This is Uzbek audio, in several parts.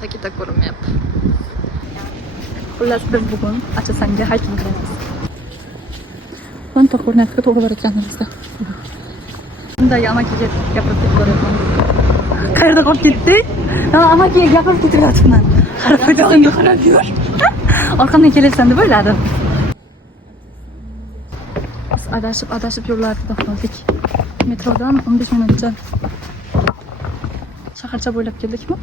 Takita ko'rinmayapti. Xullas biz bugun Achasanga hiking qilamiz. Qancha ko'rinayapti to'g'ri borayotganimizda. Bunday amakiga gapirib boryapman. Qayerda qolib ketdik? Amakiga gapirib ketyapman. Qarab yur. Orqamdan kelasan deb o'yladim. Adashib yo'llarga qoldik. Metrodan 15 minutcha shaharcha bo'ylab keldikmi?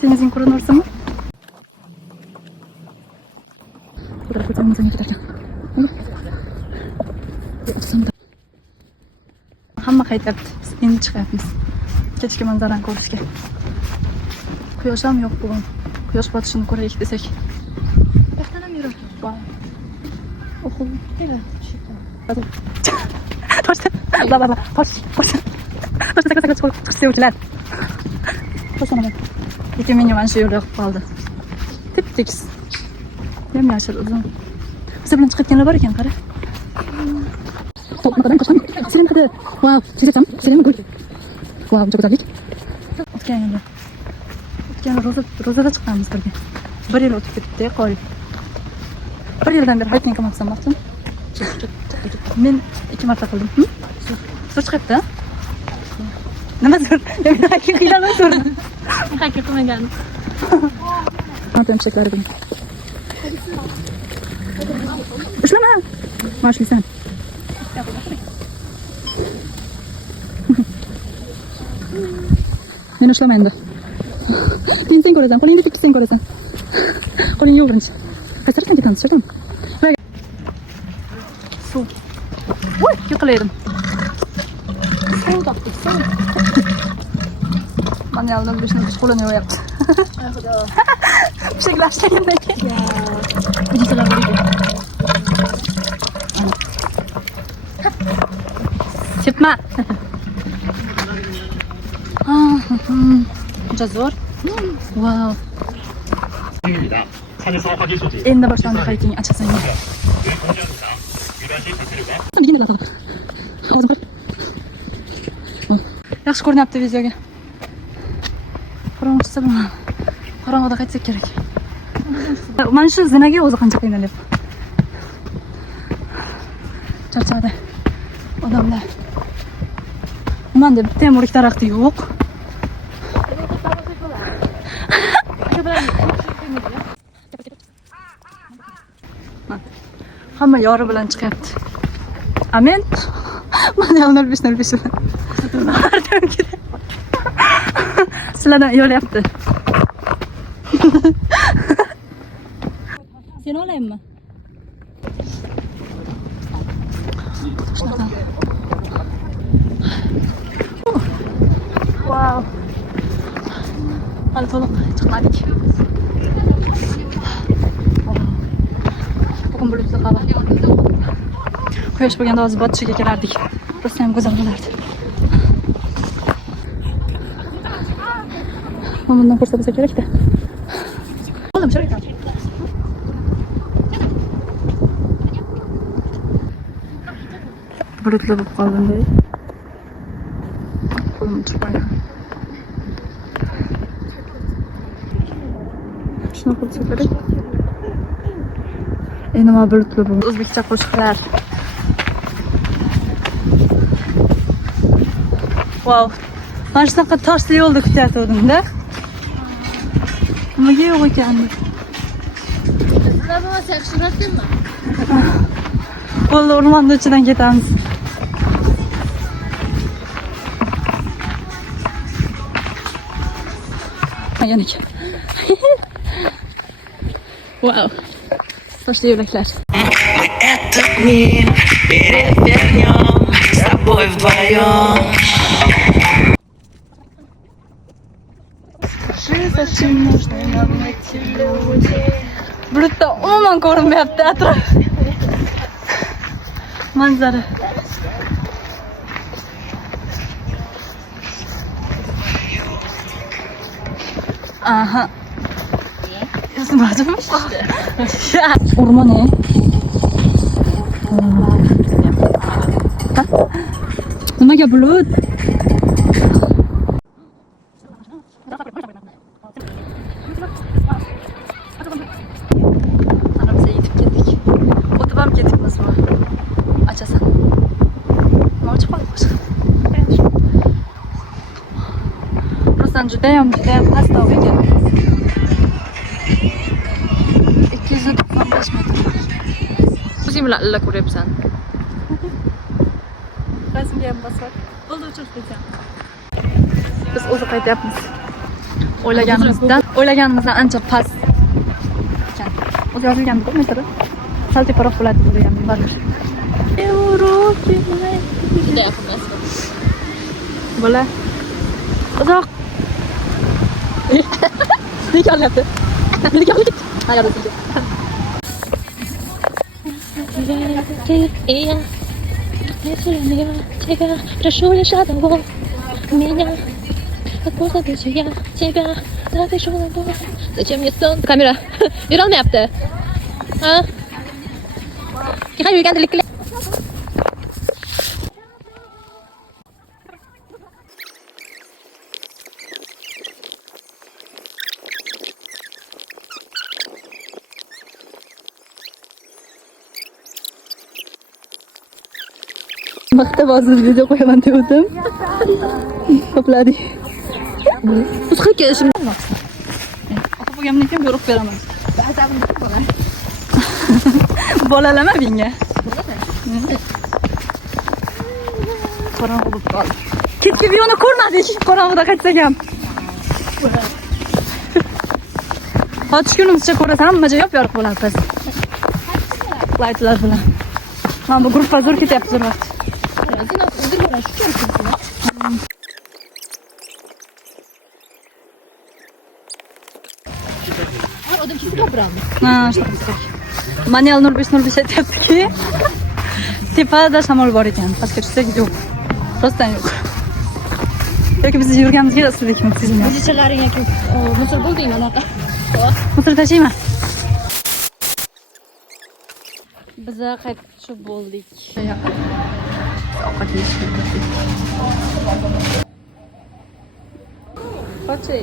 Denizing ko'rinaversinmi? Bular ko'zimizga ketarkan. Hamma qaytyapti. Biz endi chiqyapmiz. Kechki manzarani ko'rishga. Quyosh ham yo'q bugun. Quyosh botishini ko'raylik desak. Yo'qdan ham yurib. O'qib. Nega? Toshda. La. Tosh. Toshda sakkiz chiqib To'sanaman. Lekin menga mana shu yo'l yoqib qoldi. Tip-tekis. Yam-yashil uzun. Biz bilan chiqayotganlar bor ekan, qara. To'pmadan qo'sham. Selam qildi. Wow, sizam, selam gul. Wow, juda go'zallik. O'tgan ro'zada chiqqanmiz birga. 1 yil o'tib ketdi, qo'y. 1 yildan beri hiking qilmoqchiman, maqsad. Men 2 marta qildim. Sur chiqibdi. Nima sur? Men hiking qilganman sur. Hiking qilmaganman. Atam cheklari bilan. Ushlama. Mashlisan. Men ushlama endi. Sen ko'rasan, qo'lingni tik sen ko'rasan. Qo'ling yo'q birinchi. Qayerga ketamiz, shakam? Suv. Voy, yiqiladim. Suv topdik, suv. Mana yaldan beshni qo'lini yo'yapti. Ay xudo. Pishiklashgandan keyin. Ujisalar bo'ldi. Sepma. Juda zo'r. Wow. Endi boshlandi hiking Achasanga. Yaxshi ko'rinyapti videoga. Qorong'ida qaytsak kerak. Mana shu zinaga o'zi qancha qiynalyapti. Charchadi. Odamlar. Manda bitta ham o'rik daraxti yo'q. Hamma yori bilan chiqyapti. Amen. Mana 05 sizlardan yo'layapti. Sen olaymi? Wow. Hali to'liq chiqmadik. Bugun bulutli havo. Quyosh bo'lganda hozir botishiga kelardik. Rosa ham go'zal bo'lardi. Bundan ko'rsatsa kerak-da. Oldum, shirkat. Bulutli bo'lib qoldim-da. Qo'lim chiqmaydi. Shuni qilsa kerak. Nima bulutli bu? O'zbekcha qo'shiqlar. Wow. Mana shunaqa toshli yo'lda kutyatgandim-da. Nimaga yo'q ekan? Sizlar bo'lmasa yaxshiroqmi? Bo'ldi, o'rmonda ichidan ketamiz. Yana ekan. Wow. Toshli yo'laklar. Это мир перевернем с тобой вдвоем. Скажи, зачем нужны нам эти люди? Bulutda umuman ko'rinmayapti atrof. Manzara. Aha. Yozmadim. O'rmon e. Nimaga bulut? Rostdan judayam pastda ekan. 295 metr. O'zing bilan illa ko'ryapsan. Rasmga ham bosib. Bo'ldi o'chirib qo'ysam. Biz o'zi qaytyapmiz. O'ylaganimizdan ancha past ekan. O'zi yozilgan-ku metri. Sal teparoq bo'ladi deb o'ylagandim baribir. Juda yaqin emas. Bola. Uzoq. Nega olyapti? Nega olyapti? Hayır, değil. Прошу лишь одного меня. Как можно быть я тебя? Запишу на бок. Зачем мне сон? Камера. Yürolmayapti. Ha? Qani yurgan tilaklar. Maktabasiz video qo'yaman degandim. To'pladik. Biz qayerga kelishim? O'qib bo'lgandan keyin buyruq beraman. Bolalama menga. Qorong'i bo'lib qoldi. Ketki videoni ko'rmadik. Qorong'ida qaytsak ham. Hozir kunimizcha ko'rasan, hamma joy yop-yorug' bo'ladi biz. Laytlar bilan. Mana bu gruppa zo'r ketyapti zo'r vaqt. Odam kim to'pram? Ha, shunaqa kerak. Manuel Nurbek aytyaptiki, tepada shamol bor ekan, pastga tushsak yo'q. Rostdan yo'q. Yoki biz yurganimizga ustidagimi sezmayapti. O'zichalaring yoki musor bo'ldingmi anaqa? Musor tashlayman. Biz qaytib bo'ldik. Ovqat yeyishga kirdik. Qochi.